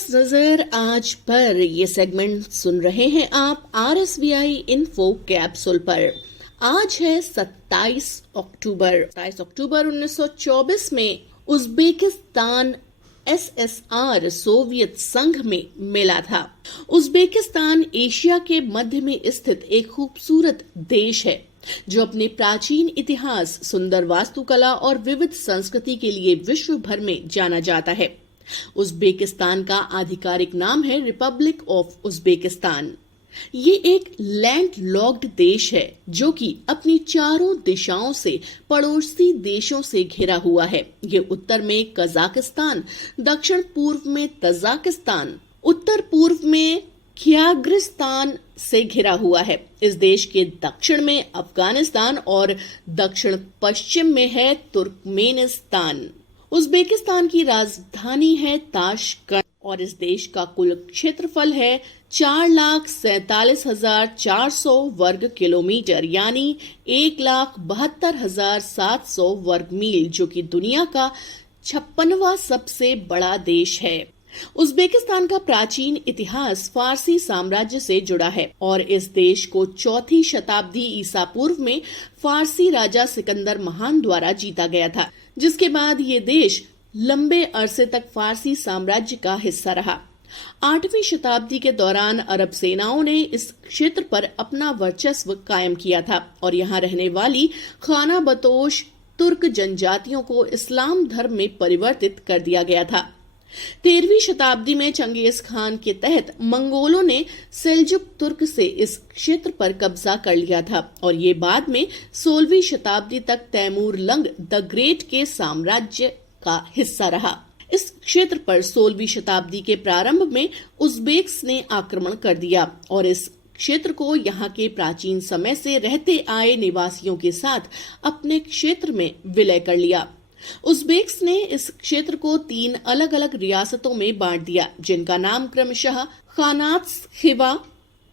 खास नजर आज पर ये सेगमेंट सुन रहे हैं आप RSVI इन्फो कैप्सूल पर। आज है 27 अक्टूबर 1924 में उज्बेकिस्तान SSR सोवियत संघ में मिला था। उज्बेकिस्तान एशिया के मध्य में स्थित एक खूबसूरत देश है जो अपने प्राचीन इतिहास, सुंदर वास्तुकला और विविध संस्कृति के लिए विश्व भर में जाना जाता है। उज्बेकिस्तान का आधिकारिक नाम है रिपब्लिक ऑफ उज्बेकिस्तान। ये एक लैंडलॉक्ड देश है जो कि अपनी चारों दिशाओं से पड़ोसी देशों से घिरा हुआ है। ये उत्तर में कजाकिस्तान, दक्षिण पूर्व में तजाकिस्तान, उत्तर पूर्व में किर्गिस्तान से घिरा हुआ है। इस देश के दक्षिण में अफगानिस्तान और दक्षिण पश्चिम में है तुर्कमेनिस्तान। उज्बेकिस्तान की राजधानी है ताशकंद और इस देश का कुल क्षेत्रफल है 4,47,400 वर्ग किलोमीटर यानी 1,72,700 वर्ग मील, जो कि दुनिया का 56वां सबसे बड़ा देश है। उज्बेकिस्तान का प्राचीन इतिहास फारसी साम्राज्य से जुड़ा है और इस देश को 4वीं शताब्दी ईसा पूर्व में फारसी राजा सिकंदर महान द्वारा जीता गया था, जिसके बाद ये देश लंबे अरसे तक फारसी साम्राज्य का हिस्सा रहा। 8वीं शताब्दी के दौरान अरब सेनाओं ने इस क्षेत्र पर अपना वर्चस्व कायम किया था और यहाँ रहने वाली खाना बदोश तुर्क जनजातियों को इस्लाम धर्म में परिवर्तित कर दिया गया था। 13वीं शताब्दी में चंगेज खान के तहत मंगोलों ने सेल्जुक तुर्क से इस क्षेत्र पर कब्जा कर लिया था और ये बाद में 16वीं शताब्दी तक तैमूर लंग द ग्रेट के साम्राज्य का हिस्सा रहा। इस क्षेत्र पर 16वीं शताब्दी के प्रारंभ में उज्बेक्स ने आक्रमण कर दिया और इस क्षेत्र को यहाँ के प्राचीन समय से रहते आए निवासियों के साथ अपने क्षेत्र में विलय कर लिया। उज्बेक्स ने इस क्षेत्र को 3 अलग अलग रियासतों में बांट दिया, जिनका नाम क्रमशः खानात्स, खिवा,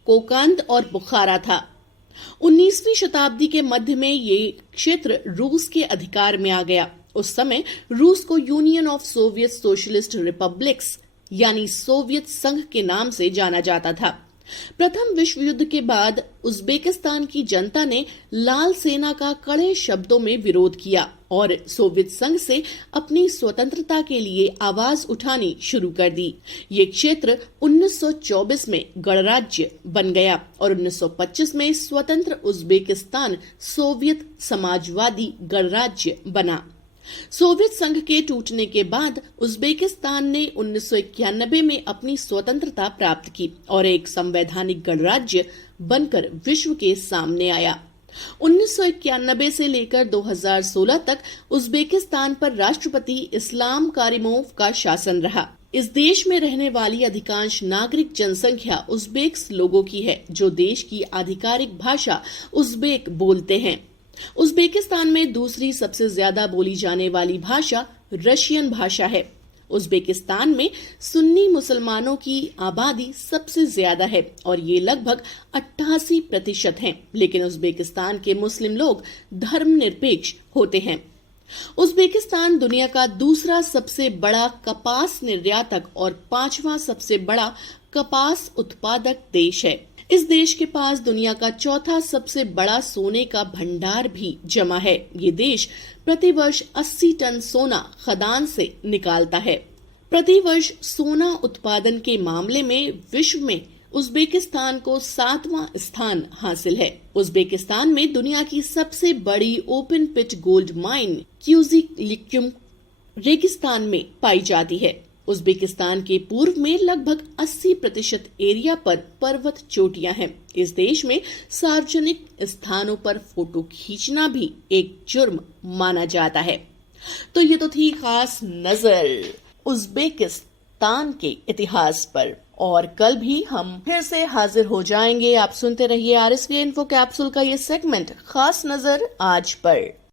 कोकंद और बुखारा था। 19वीं शताब्दी के मध्य में ये क्षेत्र रूस के अधिकार में आ गया। उस समय रूस को union of Soviet socialist republics यानी सोवियत संघ के नाम से जाना जाता था। प्रथम विश्व युद्ध के बाद उज्बेकिस्तान की जनता ने लाल सेना का कड़े शब्दों में विरोध किया और सोवियत संघ से अपनी स्वतंत्रता के लिए आवाज उठानी शुरू कर दी। ये क्षेत्र 1924 में गणराज्य बन गया और 1925 में स्वतंत्र उज्बेकिस्तान सोवियत समाजवादी गणराज्य बना। सोवियत संघ के टूटने के बाद उज्बेकिस्तान ने 1991 में अपनी स्वतंत्रता प्राप्त की और एक संवैधानिक गणराज्य बनकर विश्व के सामने आया। 1991 से लेकर 2016 तक उज्बेकिस्तान पर राष्ट्रपति इस्लाम कारिमोव का शासन रहा। इस देश में रहने वाली अधिकांश नागरिक जनसंख्या उज्बेक्स लोगों की है, जो देश की आधिकारिक भाषा उज्बेक बोलते हैं। उज्बेकिस्तान में दूसरी सबसे ज्यादा बोली जाने वाली भाषा रशियन भाषा है। उज्बेकिस्तान में सुन्नी मुसलमानों की आबादी सबसे ज्यादा है और ये लगभग 88% हैं, लेकिन उज्बेकिस्तान के मुस्लिम लोग धर्मनिरपेक्ष होते हैं। उज्बेकिस्तान दुनिया का दूसरा सबसे बड़ा कपास निर्यातक और 5वां सबसे बड़ा कपास उत्पादक देश है। इस देश के पास दुनिया का 4था सबसे बड़ा सोने का भंडार भी जमा है। ये देश प्रतिवर्ष 80 टन सोना खदान से निकालता है। प्रतिवर्ष सोना उत्पादन के मामले में विश्व में उज्बेकिस्तान को 7वां स्थान हासिल है। उज्बेकिस्तान में दुनिया की सबसे बड़ी ओपन पिट गोल्ड माइन क्यूजिलिक्युम रेगिस्तान में पाई जाती है। उज्बेकिस्तान के पूर्व में लगभग 80% एरिया पर पर्वत चोटियां हैं। इस देश में सार्वजनिक स्थानों पर फोटो खींचना भी एक जुर्म माना जाता है। तो ये तो थी खास नजर उज्बेकिस्तान के इतिहास पर और कल भी हम फिर से हाजिर हो जाएंगे। आप सुनते रहिए RSVI इन्फो कैप्सूल का ये सेगमेंट खास नजर आज पर।